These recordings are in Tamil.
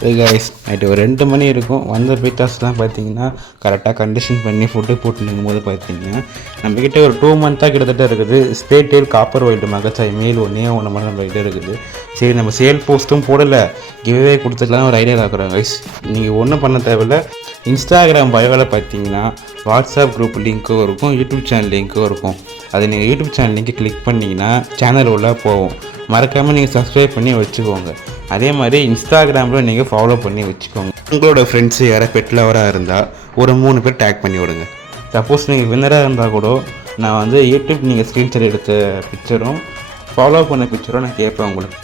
கைஸ் நைட்டு ஒரு 2 மணி இருக்கும். வந்த பீட்டாஸ்லாம் பார்த்தீங்கன்னா கரெக்டாக கண்டிஷன் பண்ணி ஃபுட்டு போட்டுனுங்கும் போது பார்த்தீங்கன்னா நம்மக்கிட்ட ஒரு 2 மந்த்தாக கிட்டத்தட்ட இருக்குது. ஸ்பேட்டேல் காப்பர் ஒயிட் மகச்சாய் மேல் ஒன்றே ஒன்று மட்டும் நம்மக்கிட்ட இருக்குது. சரி, நம்ம சேல் போஸ்ட்டும் போடலை, கிவ்வே கொடுத்துக்கலாம் ஒரு ஐடியா இருக்கிறோம் கைஸ். நீங்கள் ஒன்றும் பண்ண தேவையில்லை. இன்ஸ்டாகிராம் பயோவில் பார்த்தீங்கன்னா வாட்ஸ்அப் குரூப் லிங்க்கும் இருக்கும், யூடியூப் சேனல் லிங்க்கும் இருக்கும். அது நீங்கள் யூடியூப் சேனல் லிங்க்கு கிளிக் பண்ணிங்கன்னா சேனல் உள்ளே போகும். மறக்காமல் நீங்கள் சப்ஸ்கிரைப் பண்ணி வச்சுக்கோங்க. அதே மாதிரி இன்ஸ்டாகிராமில் நீங்கள் ஃபாலோ பண்ணி வச்சுக்கோங்க. உங்களோட ஃப்ரெண்ட்ஸு யாராவது பெட் லவராக இருந்தால் ஒரு 3 பேர் டேக் பண்ணி விடுங்க. சப்போஸ் நீங்கள் வின்னராக இருந்தால் கூட நான் வந்து யூடியூப் நீங்கள் ஸ்க்ரீன்ஷாட் எடுத்த பிக்சரும் ஃபாலோ பண்ண பிக்சரும் நான் கேட்பேன் உங்களுக்கு.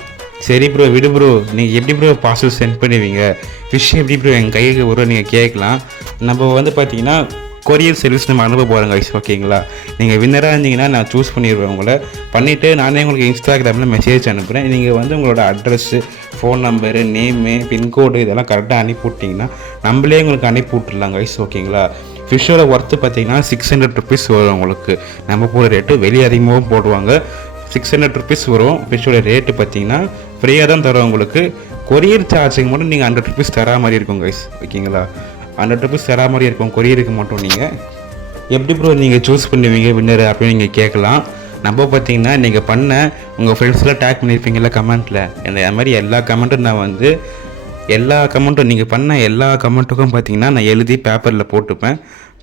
சரி ப்ரோ, விடு ப்ரோ, நீங்கள் எப்படி ப்ரோ பார்சல் சென்ட் பண்ணுவீங்க, ஃபிஷ் எப்படி ப்ரோ எங்கள் கைக்கு வரும் நீங்கள் கேட்கலாம். நம்ம வந்து பார்த்தீங்கன்னா கொரியர் சர்வீஸ் நம்ம அனுப்ப போகிறோம் கைஸ், ஓகேங்களா? நீங்கள் வின்னராக இருந்தீங்கன்னா நான் சூஸ் பண்ணிடுவேன் உங்களை. பண்ணிவிட்டு நானே உங்களுக்கு இன்ஸ்டாகிராமில் மெசேஜ் அனுப்புகிறேன். நீங்கள் வந்து உங்களோட address, phone number, name, pincode இதெல்லாம் கரெக்டாக அனுப்பி விட்டிங்கன்னா நம்மளே உங்களுக்கு அனுப்பி விட்டுடலாம் கைஸ், ஓகேங்களா? ஃபிஷ்ஷோட ஒர்த்து பார்த்தீங்கன்னா 600 ருபீஸ் வரும் உங்களுக்கு. நம்ம போகிற ரேட்டு வெளியே அதிகமாகவும் போடுவாங்க. 600 ருபீஸ் வரும். ஃபிஷ்ஷோட ரேட்டு பார்த்தீங்கன்னா ஃப்ரீயாக தான் தரும் உங்களுக்கு. கொரியர் சார்ஜுக்கு மட்டும் நீங்கள் 100 ருபீஸ் தரா மாதிரி இருக்கும் கைஸ், ஓகேங்களா? 100 ருபீஸ் தரா மாதிரி இருக்கும் கொரியருக்கு மட்டும். நீங்கள் எப்படி ப்ரோ நீங்கள் சூஸ் பண்ணுவீங்க வின்னர் அப்படின்னு நீங்கள் கேட்கலாம். நம்ம பார்த்தீங்கன்னா நீங்கள் பண்ண உங்கள் ஃப்ரெண்ட்ஸ்லாம் டேக் பண்ணியிருப்பீங்களா கமெண்ட்டில், இந்த மாதிரி எல்லா கமெண்ட்டும் நான் வந்து நீங்கள் பண்ண எல்லா கமெண்ட்டுக்கும் பார்த்தீங்கன்னா நான் எழுதி பேப்பரில் போட்டுப்பேன்.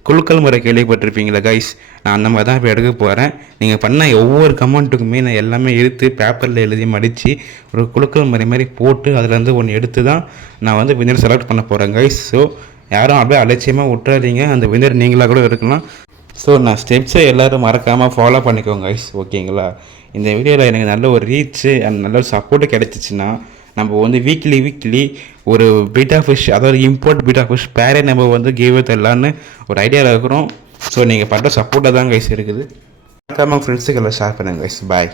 குலுக்கல் முறை கேள்விப்பட்டிருப்பீங்களா கைஸ்? நான் அந்த மாதிரி தான் இப்போ எடுக்க போகிறேன். நீங்கள் பண்ண ஒவ்வொரு கமெண்ட்டுக்குமே நான் எல்லாமே எடுத்து பேப்பரில் எழுதி மடித்து ஒரு குலுக்கல் முறை மாதிரி போட்டு அதிலேருந்து ஒன்று எடுத்து தான் நான் வந்து வின்னர் செலக்ட் பண்ண போகிறேன் கைஸ். ஸோ யாரும் அப்படியே அலட்சியமாக விட்டுறாதீங்க, அந்த வின்னர் நீங்களாக கூட இருக்கலாம். ஸோ நான் ஸ்டெப்ஸை எல்லோரும் மறக்காமல் ஃபாலோ பண்ணிக்கோங்க கைஸ், ஓகேங்களா? இந்த வீடியோவில் எனக்கு நல்ல ஒரு ரீச்சு அண்ட் நல்ல ஒரு சப்போர்ட்டு கிடச்சிச்சின்னா நம்ம வந்து வீக்லி ஒரு பீட்டா ஃபிஷ், அதாவது இம்போர்ட் பீட்டா ஃபிஷ் பேரே நம்ம வந்து கிவ்வே தரலான்னு ஒரு ஐடியாவில் இருக்கிறோம். ஸோ நீங்கள் பண்ணுற சப்போர்ட்டாக தான் கைஸ் இருக்குது. மறக்காமல் ஃப்ரெண்ட்ஸுக்கு எல்லாம் ஷேர் பண்ணுங்கள் கைஸ். பாய்.